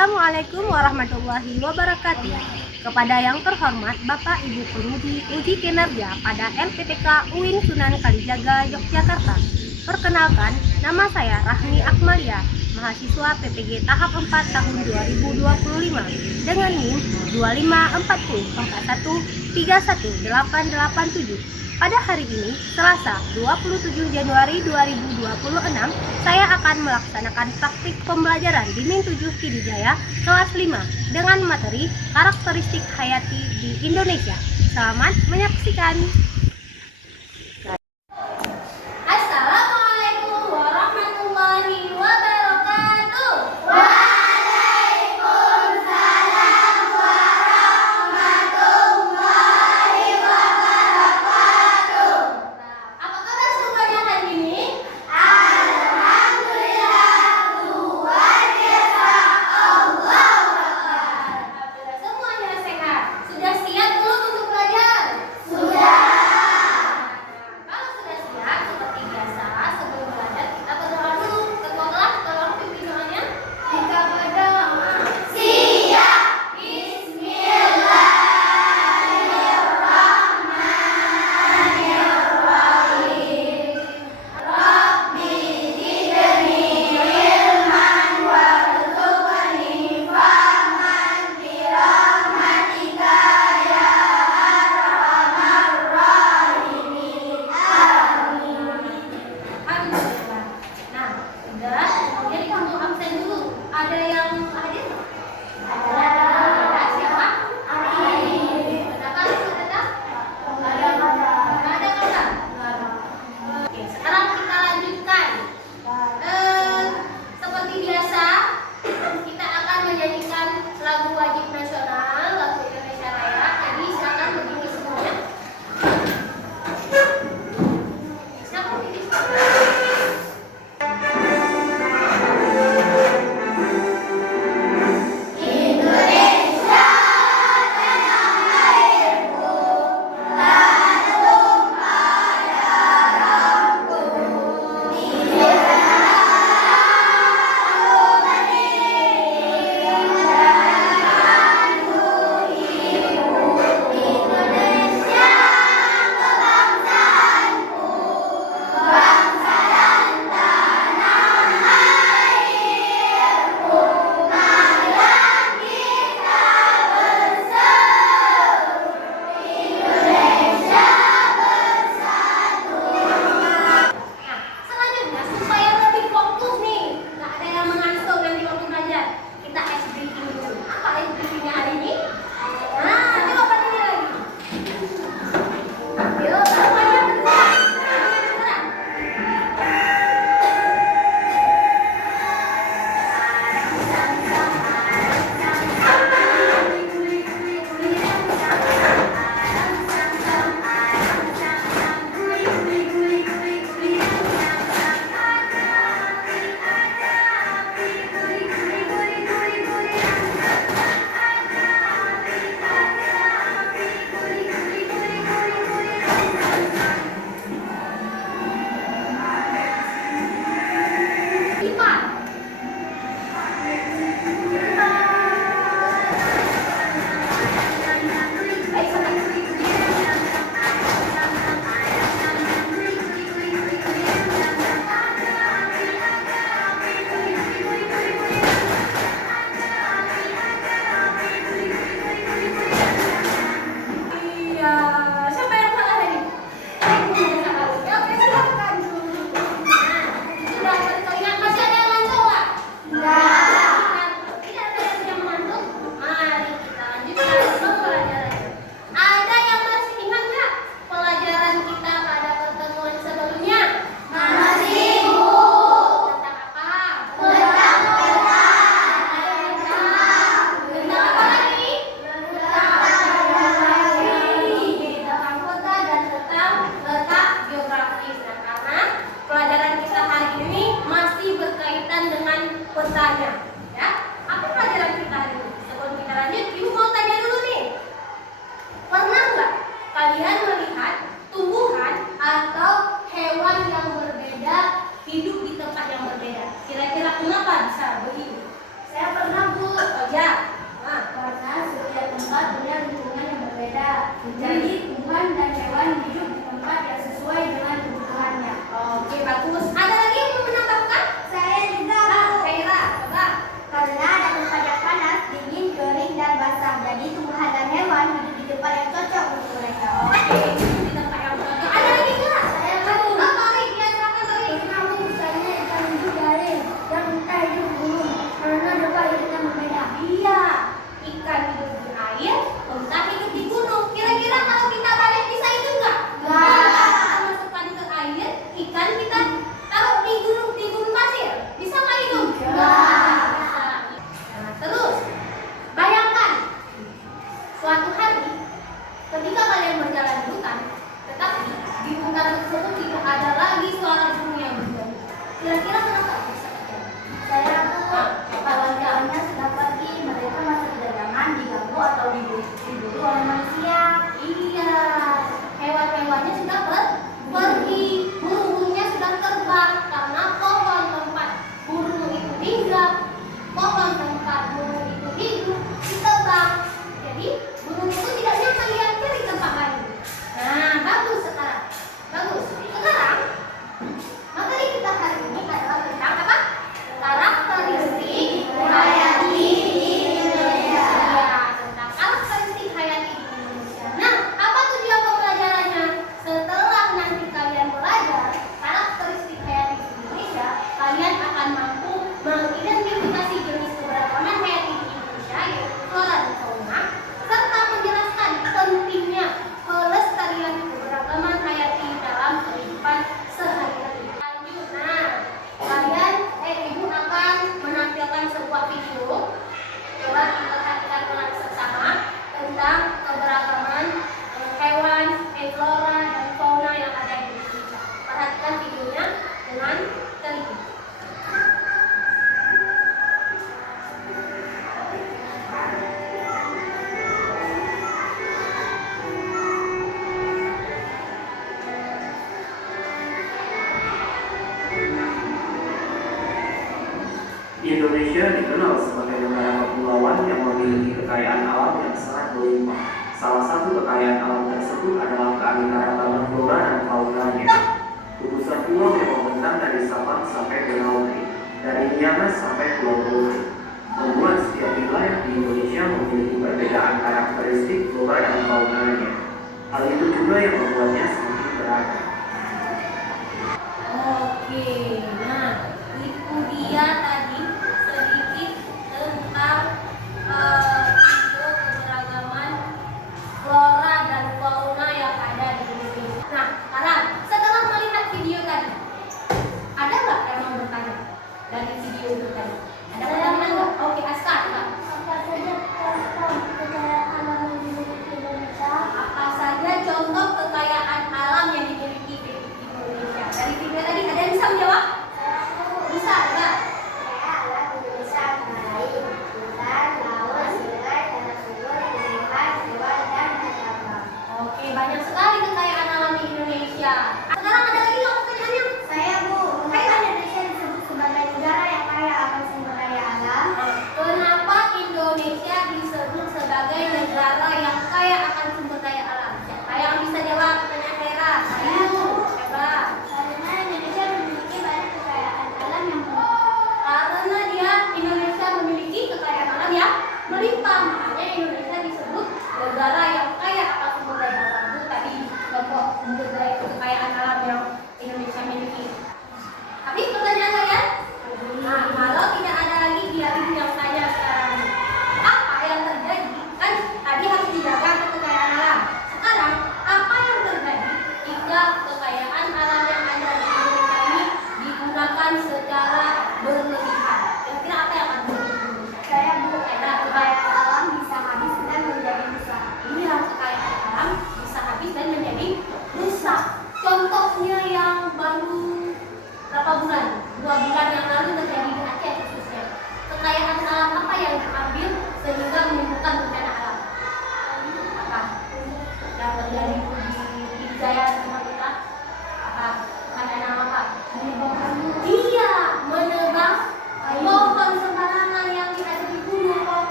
Assalamualaikum warahmatullahi wabarakatuh. Kepada yang terhormat Bapak Ibu Penguji Uji Kinerja pada LPTK UIN Sunan Kalijaga, Yogyakarta. Perkenalkan, nama saya Rahmi Akmalia, mahasiswa PPG tahap 4 tahun 2025 dengan NIM 254041313887. Pada hari ini, Selasa 27 Januari 2026, saya akan melaksanakan praktik pembelajaran di NIM 7 Pidijaya kelas 5 dengan materi karakteristik hayati di Indonesia. Selamat menyaksikan. Assalamualaikum warahmatullahi wabarakatuh. Waalaikumsalam warahmatullahi wabarakatuh. Apa kabar semuanya hari ini? Alhamdulillah, luar biasa. Allahu Akbar. Semuanya sehat. Sudah siap belum untuk belajar? Sudah. Jadi Tuhan dan hewan hidup di tempat yang sesuai dengan kebutuhannya. Oke, bagus. Ada lagi yang mau menambahkan? Saya juga. Kaira, coba. Karena ada tempat yang panas, dingin, kering, dan basah. Jadi tumbuhan dan hewan hidup di tempat yang cocok untuk mereka. Oke, di tempat yang cocok. Ada lagi nggak? Saya tahu. Tarik, ya silakan tarik. Kamu misalnya ikan hidup di air, yang entah hidup di gunung, karena juga hidupnya berbeda. Iya, ikan hidup di air, unta hidup di gunung. Kira-kira kalau kita balik bisa hidup nggak? Nggak. Kita masukkan ke air, ikan kita taruh di gunung pasir, bisa nggak hidup? Nggak. Nah, terus bayangkan suatu hari ketika kalian berjalan di hutan, tetapi di hutan tersebut tidak ada lagi suara burung yang bernyanyi. Kira-kira kenapa bisa terjadi? Saya tahu kawan-kawannya sudah pergi, mereka masih berdagangan, diganggu atau diburu oleh manusia. Iya, hewan-hewannya sudah pergi, burung-burungnya sudah terbang karena pohon tempat burung itu hinggap, pohon tempat burung itu hidup ditebang. Jadi burung itu tidak nyaman lihat di tempat lain. Nah, bagus sekarang. Bagus. Sekarang materi kita hari ini adalah tentang apa? Karakteristik hayati di Indonesia. Ya, tentang karakteristik hayati di Indonesia. Nah, apa tujuan pembelajarannya? Setelah nanti kalian belajar karakteristik hayati di Indonesia, kalian akan mampu mengidentifikasi jenis keberagaman hayati di Indonesia, yaitu flora dan fauna, serta menjelaskan pentingnya pelestarian keberagaman hayati dalam kehidupan sehari-hari. Lanjut, nah, ibu akan menampilkan sebuah video. Coba kita perhatikan bersama tentang keberagaman hewan, flora, dan fauna yang ada di Indonesia. Perhatikan videonya dengan teliti. Indonesia dikenal sebagai negara kepulauan yang memiliki kekayaan alam yang sangat berlimpah. Salah satu kekayaan alam tersebut adalah keanekaragaman flora dan faunanya. Gugusan pulau yang membentang dari Sabang sampai Merauke, dari Miangas sampai Pulau Rote, membuat setiap wilayah di Indonesia memiliki perbedaan karakteristik flora dan faunanya. Hal itu juga yang membuatnya semakin beragam. Oke, nah itu dia tadi sedikit tentang video keberagaman flora dan fauna yang ada di Indonesia. Nah, sekarang setelah melihat video tadi, ada nggak yang mau bertanya dari video itu tadi? Ada pertanyaan nggak? Oke, Aska, Kak. Apa saja kekayaan alam yang dimiliki Indonesia?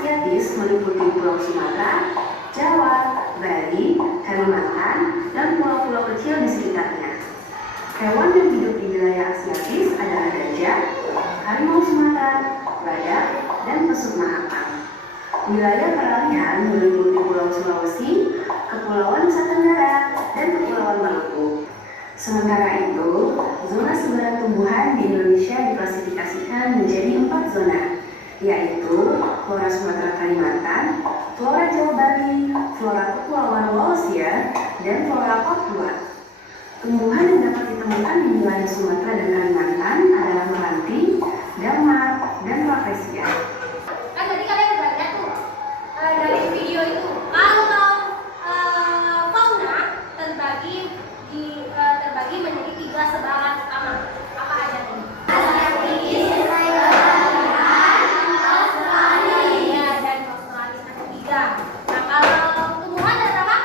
asiatis meliputi Pulau Sumatera, Jawa, Bali, Kalimantan, dan pulau-pulau kecil di sekitarnya. Hewan yang hidup di wilayah asiatis adalah gajah, harimau Sumatera, badak, dan pesut mahakam. Wilayah peralihan meliputi Pulau Sulawesi, Kepulauan Nusa Tenggara, dan Kepulauan Maluku. Sementara itu, zona sebaran tumbuhan di Indonesia diklasifikasikan menjadi 4 zona, yaitu Flora Sumatera Kalimantan, Flora Jawa Bali, Flora Kepulauan Wallacea, dan Flora Papua. Tumbuhan yang dapat ditemukan di wilayah Sumatera dan Kalimantan adalah meranti, damar, dan rafflesia. Kan tadi kalian udah lihat tuh dari video itu kalau fauna terbagi menjadi 3 sebaran utama. Apa aja nih? Ya, dan Australis ada 3. Nah, kalau tumbuhan ada berapa?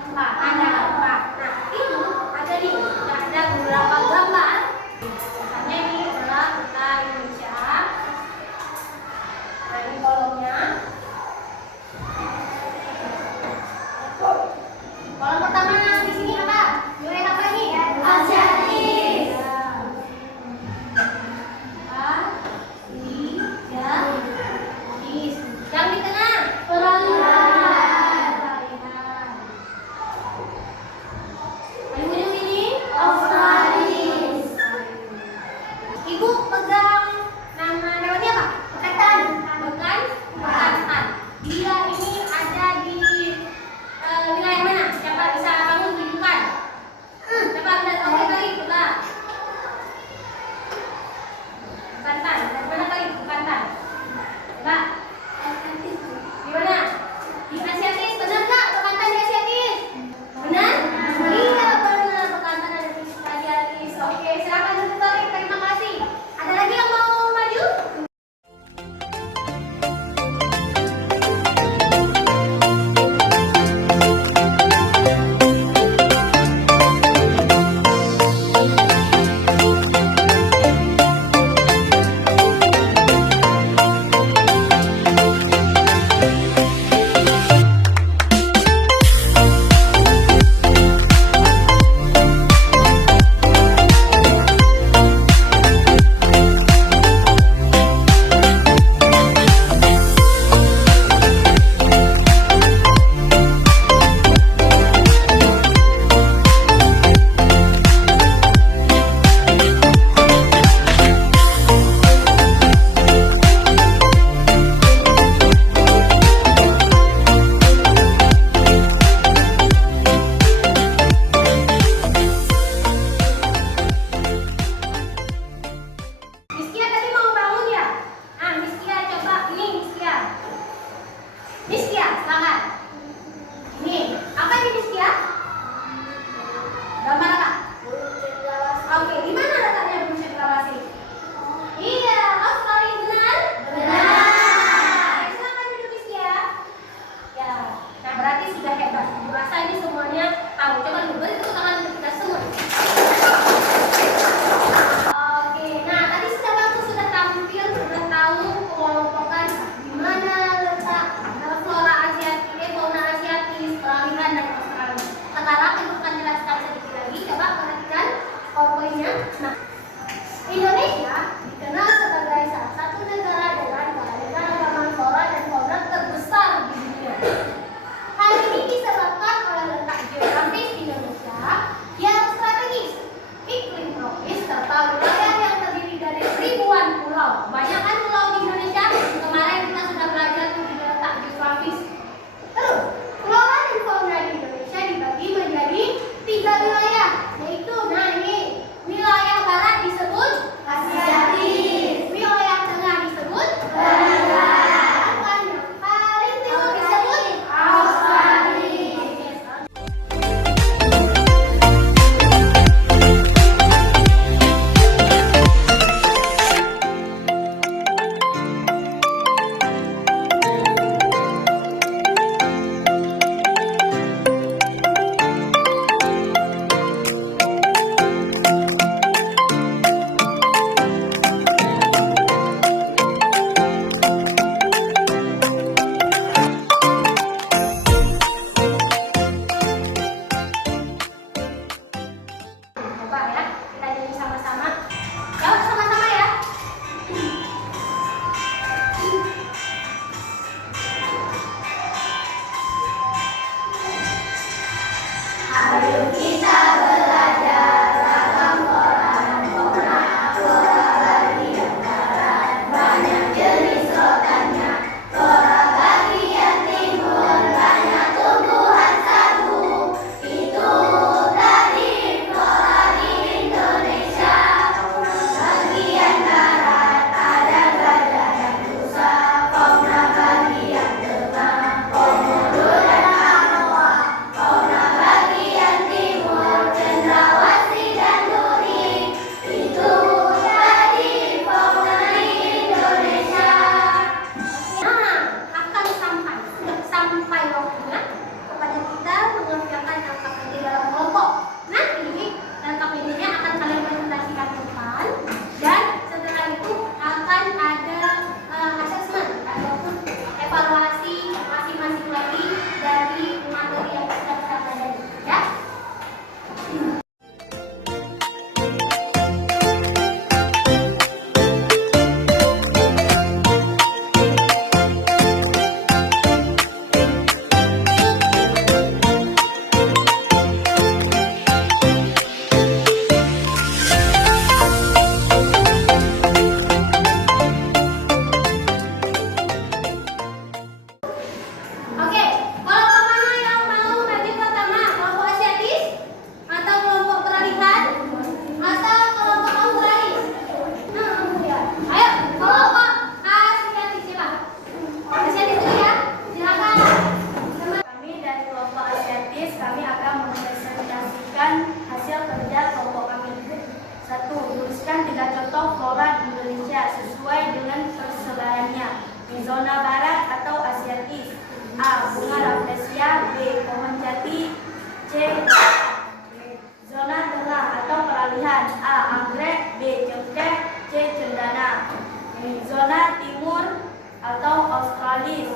4. Ada 4. Nah, itu ada nih, ada beberapa gambar. Misalnya ini adalah peta Indonesia. Nah, ini kolomnya. Kolom pertama di sini apa? Wilayah apa ini? Asiatis. Asiatis. Yang di tengah? Peralihan. Yang ujung ini? Australis. Ibu pegang nama hewannya apa? Bekantan. Bekantan. Dia ini ada di wilayah mana? Siapa bisa kamu tunjukkan? Coba lihat kali, coba. Bekantan. Dari mana kali? Bekantan. Coba. Di mana? Di Asiatis. Benar nggak? Bekantan di Asiatis? Benar? Iya benar. Bekantan ada di Asiatis. Oke, silakan duduk balik. Terima kasih. Ada lagi yang mau maju? Miskia tadi mau bangun ya? Ah, Miskia coba ini Miskia. Miskia, silakan. Ini, apa ini Miskia? Gambar apa? Oke, di mana letaknya burung cendrawasih? Iya, Australia benar? Benar. Silakan duduk Miskia. Ya, nah berarti sudah hebat. Merasa ini semuanya tahu. Coba dulu beri tepuk tangan untuk kita semua. Oke, nah tadi sudah tampil, sudah tahu pengelompokan di mana letak flora Asiatis, Zona barat atau Asiatis. A. Bunga rafflesia. B. Pohon jati. C. Zona tengah atau peralihan. A. Anggrek. B. Cengkeh. C. Cendana. Zona timur atau Australis.